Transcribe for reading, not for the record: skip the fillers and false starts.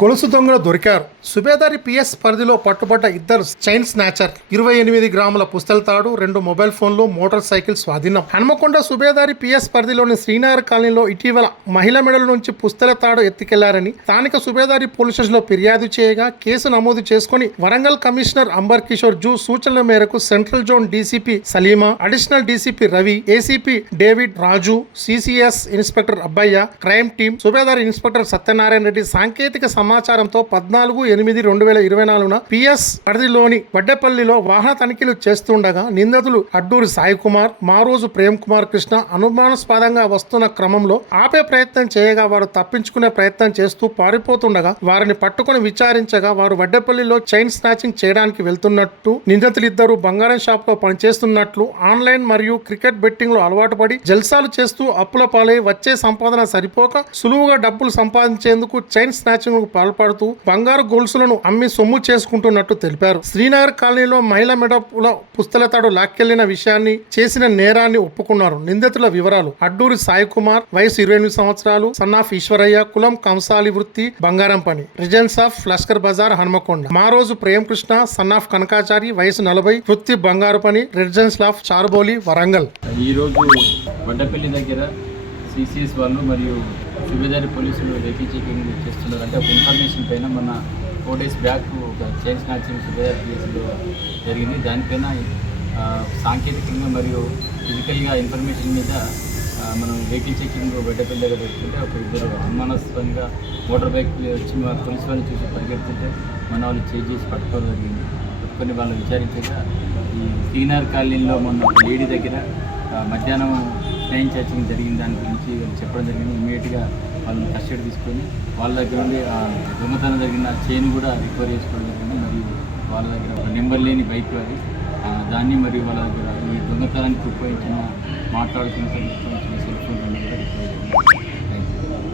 గొలుసు దొంగలు దొరికారు. సుబేదారి పిఎస్ పరిధిలో పట్టుబడ్డ ఇద్దరు చైన్ స్నాచర్. 28 గ్రాముల పుస్తల తాడు, 2 మొబైల్ ఫోన్లు, మోటార్ సైకిల్ స్వాధీనం. హన్మకొండ సుబేదారి పిఎస్ పరిధిలోని శ్రీనగర్ కాలనీలో ఇటీవల మహిళ మెడల నుంచి పుస్తల తాడు ఎత్తుకెళ్లారని స్థానిక సుబేదారి పోలీస్ స్టేషన్లో ఫిర్యాదు చేయగా కేసు నమోదు చేసుకుని వరంగల్ కమిషనర్ అంబర్ కిషోర్ జూ సూచనల మేరకు central zone DCP Salima, additional DCP Ravi, ACP David Raju, CCS inspector Abbaiah, crime team, Subedari inspector Satyanarayana Reddy సాంకేతిక సమాచారంతో 14/8/2024 పిఎస్ పరిధిలోని వడ్డేపల్లిలో వాహన తనిఖీలు చేస్తుండగా నిందితులు అడ్డూరి సాయి కుమార్, మారోజు ప్రేమ్ కుమార్ కృష్ణ అనుమానాస్పదంగా వస్తున్న క్రమంలో ఆపే ప్రయత్నం చేయగా వారు తప్పించుకునే ప్రయత్నం చేస్తూ పారిపోతుండగా వారిని పట్టుకుని విచారించగా వారు వడ్డేపల్లిలో చైన్ స్నాచింగ్ చేయడానికి వెళ్తున్నట్టు, నిందితులిద్దరూ బంగారం షాప్ లో పనిచేస్తున్నట్లు, ఆన్లైన్ మరియు క్రికెట్ బెట్టింగ్ లో అలవాటు పడి జల్సాలు చేస్తూ అప్పుల పాలై వచ్చే సంపాదన సరిపోక సులువుగా డబ్బులు సంపాదించేందుకు చైన్ స్నాచింగ్ కు పాల్పడుతూ బంగారు గొలుసులను అమ్మి సొమ్ము చేసుకుంటున్నట్టు తెలిపారు. శ్రీనగర్ కాలనీలో మహిళ మెడపుల పుస్తల తాడు లాక్కెళ్లిన విషయాన్ని, చేసిన నేరాన్ని ఒప్పుకున్నారు. నిందితుల వివరాలు: అడ్డూరి సాయి కుమార్, వయసు 28 సంవత్సరాలు, సన్నాఫ్ ఈశ్వరయ్య, కులం కంసాలి, వృత్తి బంగారం పని, residence of Lashkar Bazar Hanamkonda. Maroju Prem Krishna, son of Kanakachari, వయసు 40, వృత్తి బంగారు పని, రెసిడెన్స్ ఆఫ్ చార్బోలి వరంగల్. ఈ రోజు వడ్డపల్లి దగ్గర సిసిఎస్ వాళ్ళు మరియు సుబేదారి పోలీసులు వెహికల్ చెకింగ్ చేస్తున్నారు. అంటే ఒక ఇన్ఫర్మేషన్ పైన మన 4 days బ్యాక్ ఒక చైన్ స్నాచింగ్ సుబేదారి పిఎస్లో జరిగింది. దానిపైన సాంకేతికంగా మరియు ఫిజికల్గా ఇన్ఫర్మేషన్ మీద మనం వెహికల్ చెకింగ్ వడ్డపల్లి దగ్గర పెట్టుకుంటే ఒక ఇద్దరు అనుమానాస్పదంగా మోటార్ బైక్ వచ్చి మా పోలీసు వాళ్ళని చూసి పరిగెత్తుంటే మన వాళ్ళు చేసి పట్టుకోవడం జరిగింది. పట్టుకొని వాళ్ళు విచారించగా ఈ శ్రీనగర్ కాలనీలో మొన్న లేడీ దగ్గర మధ్యాహ్నం చైన్ స్నాచింగ్ జరిగిన దాని గురించి చెప్పడం జరిగింది. ఇమీడియట్గా వాళ్ళని కస్టడీ తీసుకొని వాళ్ళ దగ్గర నుండి దొంగతనం జరిగిన చైన్ కూడా రికవర్ చేసుకోవడం జరిగింది. మరియు వాళ్ళ దగ్గర ఒక నెంబర్ లేని బైక్ అది దాన్ని మరియు వాళ్ళ దగ్గర ఈ దొంగతనానికి ఉపయోగించిన మాట్లాడుతున్న సెల్ ఫోన్ కూడా రికవర్ జరిగింది.